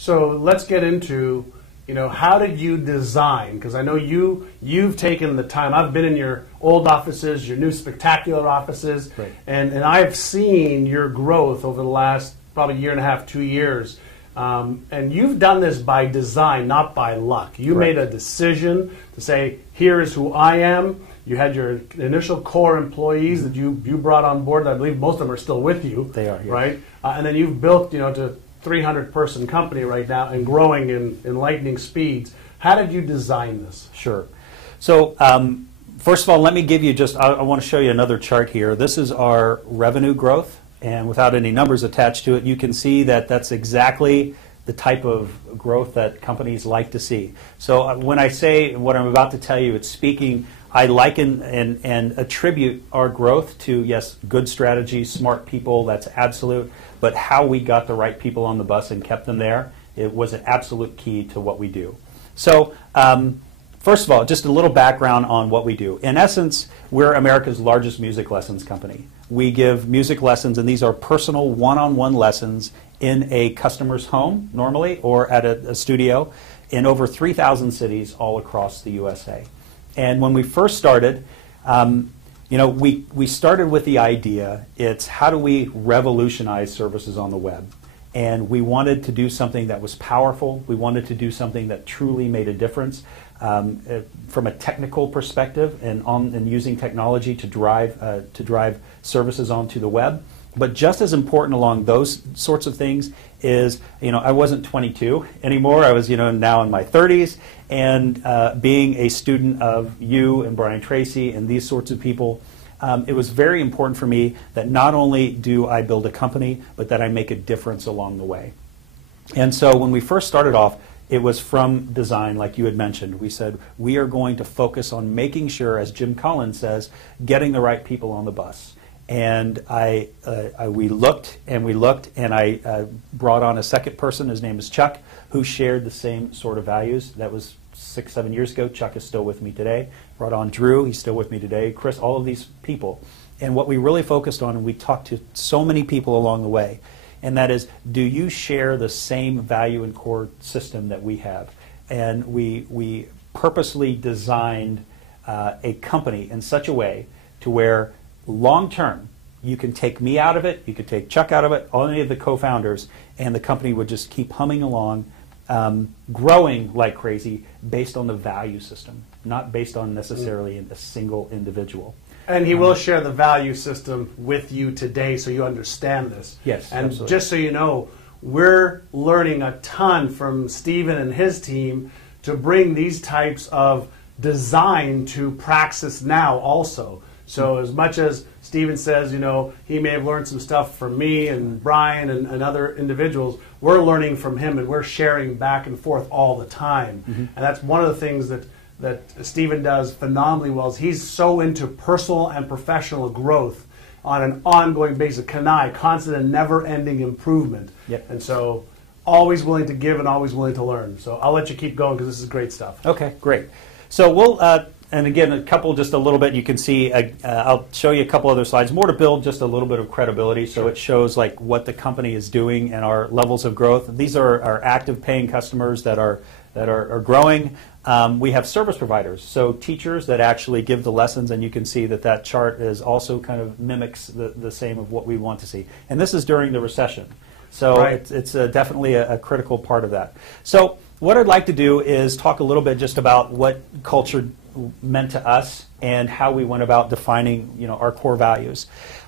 So let's get into, how did you design? Because I know you've taken the time. I've been in your old offices, your new spectacular offices, right. and I've seen your growth over the last probably year and a half, 2 years. And you've done this by design, not by luck. You Correct. made a decision to say, here is who I am. You had your initial core employees that you brought on board. I believe most of them are still with you. They are, yes. Right? And then you've built, to 300-person company right now and growing in lightning speeds. How did you design this? Sure. So first of all, let me give you I want to show you another chart here. This is our revenue growth, and without any numbers attached to it, you can see that that's exactly the type of growth that companies like to see. So when I say what I'm about to tell you, it's speaking, I liken and attribute our growth to, yes, good strategy, smart people, that's absolute, but how we got the right people on the bus and kept them there, it was an absolute key to what we do. So first of all, just a little background on what we do. In essence, we're America's largest music lessons company. We give music lessons, and these are personal one-on-one lessons in a customer's home, normally, or at a studio, in over 3,000 cities all across the USA. And when we first started, we started with the idea, it's how do we revolutionize services on the web? And we wanted to do something that was powerful. We wanted to do something that truly made a difference from a technical perspective and using technology to drive services onto the web. But just as important along those sorts of things is, I wasn't 22 anymore. I was, now in my 30s, and being a student of you and Brian Tracy and these sorts of people, it was very important for me that not only do I build a company, but that I make a difference along the way. And so when we first started off, it was from design, like you had mentioned. We said, we are going to focus on making sure, as Jim Collins says, getting the right people on the bus. And we looked, and I brought on a second person. His name is Chuck, who shared the same sort of values. That was 6-7 years ago. Chuck is still with me today. Brought on Drew. He's still with me today. Chris, all of these people. And what we really focused on, and we talked to so many people along the way, and that is, do you share the same value and core system that we have? And we purposely designed a company in such a way to where long term, you can take me out of it, you could take Chuck out of it, any of the co-founders, and the company would just keep humming along, growing like crazy based on the value system, not based on necessarily a single individual. And he will share the value system with you today so you understand this. Yes, and absolutely. Just so you know, we're learning a ton from Stephen and his team to bring these types of design to praxis now also. So as much as Stephen says, he may have learned some stuff from me and Brian and other individuals, we're learning from him and we're sharing back and forth all the time. Mm-hmm. And that's one of the things that Stephen does phenomenally well. Is he's so into personal and professional growth on an ongoing basis, constant and never-ending improvement. Yep. And so always willing to give and always willing to learn. So I'll let you keep going because this is great stuff. Okay, great. So we'll... and again, just a little bit, you can see, I'll show you a couple other slides, more to build just a little bit of credibility, so it shows like what the company is doing and our levels of growth. These are our active paying customers that are growing. We have service providers, so teachers that actually give the lessons, and you can see that chart is also kind of mimics the same of what we want to see. And this is during the recession, so right. it's definitely a critical part of that. So what I'd like to do is talk a little bit just about what culture meant to us and how we went about defining our core values.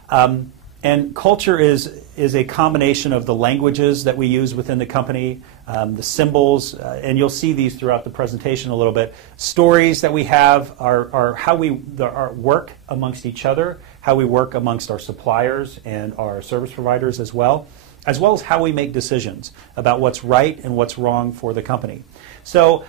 And culture is a combination of the languages that we use within the company, the symbols, and you'll see these throughout the presentation a little bit. Stories that we have are how our work amongst each other, how we work amongst our suppliers and our service providers as well as how we make decisions about what's right and what's wrong for the company. So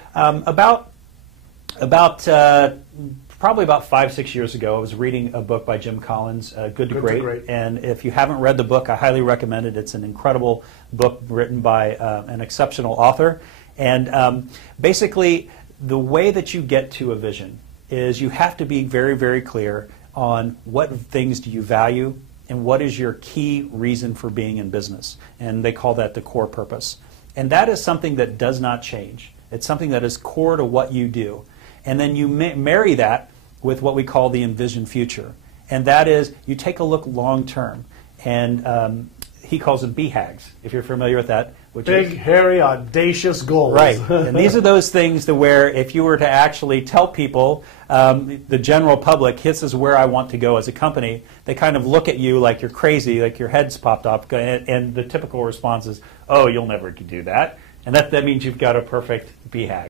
probably about 5-6 years ago, I was reading a book by Jim Collins, Good to Great. And if you haven't read the book, I highly recommend it. It's an incredible book written by an exceptional author. And basically, the way that you get to a vision is you have to be very, very clear on what things do you value and what is your key reason for being in business. And they call that the core purpose. And that is something that does not change. It's something that is core to what you do. And then you marry that with what we call the envisioned future. And that is, you take a look long term. And he calls them BHAGs, if you're familiar with that. Which Big, hairy, audacious goals. Right. And these are those things to where if you were to actually tell people, the general public, this is where I want to go as a company, they kind of look at you like you're crazy, like your head's popped off, and the typical response is, oh, you'll never do that. And that means you've got a perfect BHAG.